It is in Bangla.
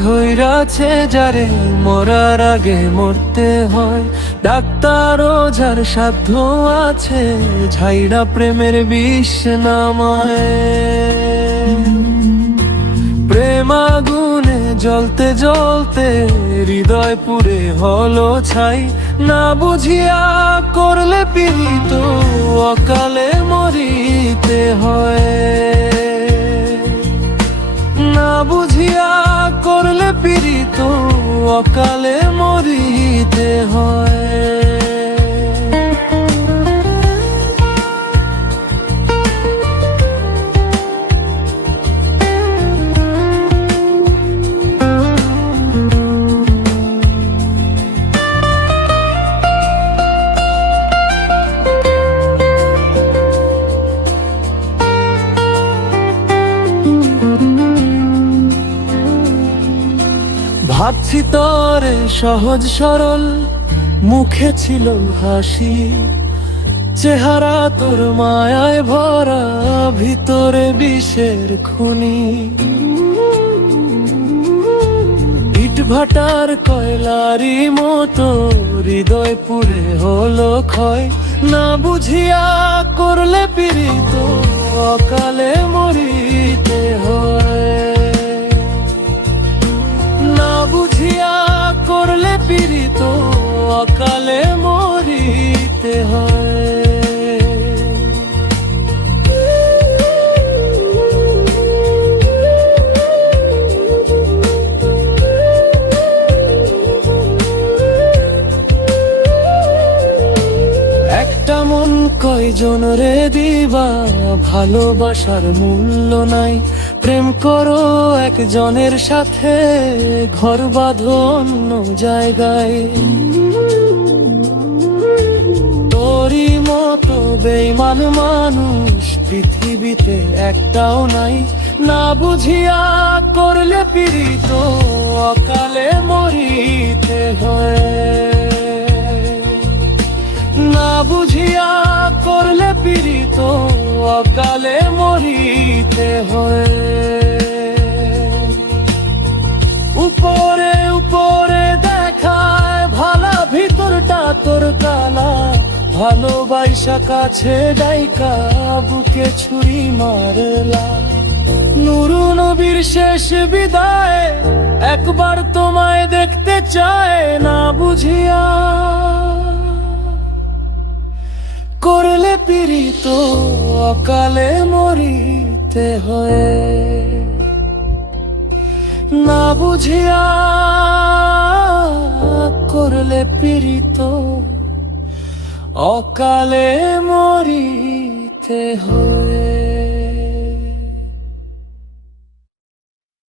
ধৈরাছে যারে মরার আগে মরতে হয়, ডাক্তারও যার সাধ্য আছে ঝাইড়া প্রেমের বিষ নামায়। প্রেম আগুনে জ্বলতে জ্বলতে হৃদয় পুড়ে হলো ছাই, না বুঝিয়া করলে পীড়িত অকালে মরিতে হয়। না বুঝিয়া করলে পীড়িত অকালে মরিতে হয়। ভাবছি তরে সহজ সরল, মুখে ছিল হাসি, চেহারা তোর মায়ায় ভরা, ভিতরে বিষের খনি। ইট ভাটার কয়লারি মতো হৃদয় পুড়ে হলো ক্ষয়, না বুঝিয়া করলে পীড়িত অকালে মরিতে হয়। না বুঝিয়া করলে পীড়িত অকালে মরিতে হয়। একটা মন কয়জন রে দিবা, ভালোবাসার মূল্য নাই। প্রেম করো একজনের সাথে, ঘর বাঁধো অন্য জায়গায়। তোরই মতো বেঈমান মানুষ পৃথিবীতে একটাও নাই, না বুঝিয়া করলে পীড়িত অকালে মরিতে হয়। না বুঝিয়া করলে পীড়িত অকালে মরিতে হয়। উপরে উপরে দেখায় ভালা, ভিতরটা তোর কালা। ভালোবাসা কাছে ডাইকা বুকে ছুরি মারলা। নুরু নবীর শেষ বিদায়, একবার তোমায় দেখতে চায়, না বুঝিয়া করলে পীড়িত অকালে মরিতে হয়। না বুঝিয়া করলে পীড়িত অকালে মরিতে হয়।